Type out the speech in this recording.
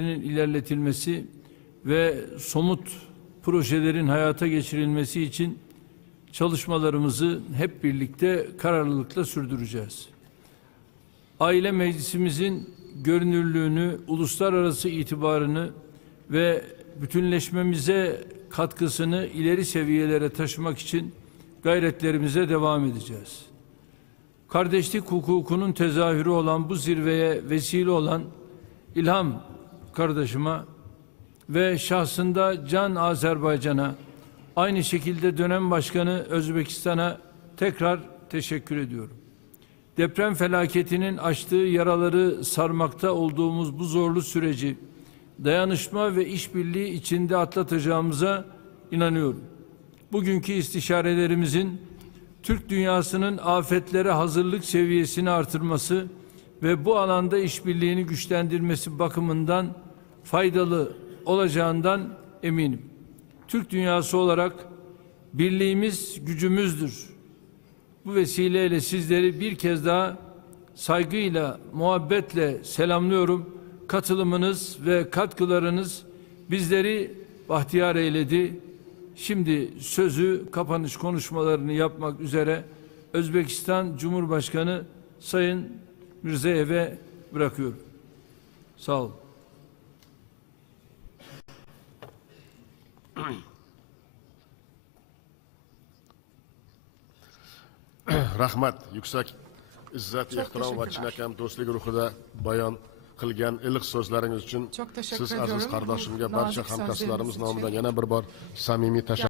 ilerletilmesi ve somut projelerin hayata geçirilmesi için çalışmalarımızı hep birlikte kararlılıkla sürdüreceğiz. Aile Meclisimizin görünürlüğünü, uluslararası itibarını ve bütünleşmemize katkısını ileri seviyelere taşımak için gayretlerimize devam edeceğiz. Kardeşlik hukukunun tezahürü olan bu zirveye vesile olan İlham kardeşime ve şahsında Can Azerbaycan'a aynı şekilde dönem başkanı Özbekistan'a tekrar teşekkür ediyorum. Deprem felaketinin açtığı yaraları sarmakta olduğumuz bu zorlu süreci dayanışma ve işbirliği içinde atlatacağımıza inanıyorum. Bugünkü istişarelerimizin Türk dünyasının afetlere hazırlık seviyesini artırması ve bu alanda işbirliğini güçlendirmesi bakımından faydalı olacağından eminim. Türk dünyası olarak birliğimiz gücümüzdür. Bu vesileyle sizleri bir kez daha saygıyla, muhabbetle selamlıyorum. Katılımınız ve katkılarınız bizleri bahtiyar eyledi. Şimdi sözü kapanış konuşmalarını yapmak üzere Özbekistan Cumhurbaşkanı Sayın Mirzeyev'e bırakıyorum. Sağ olun. rahmat yuksak izzat ehtirom va chinakam do'stlik ruhida bayon qilgan iliq so'zlaringiz uchun Çok teşekkür siz aziz qardoshimga Bu barcha hamkasblarimiz nomidan yana bir bor samimiy tashakkur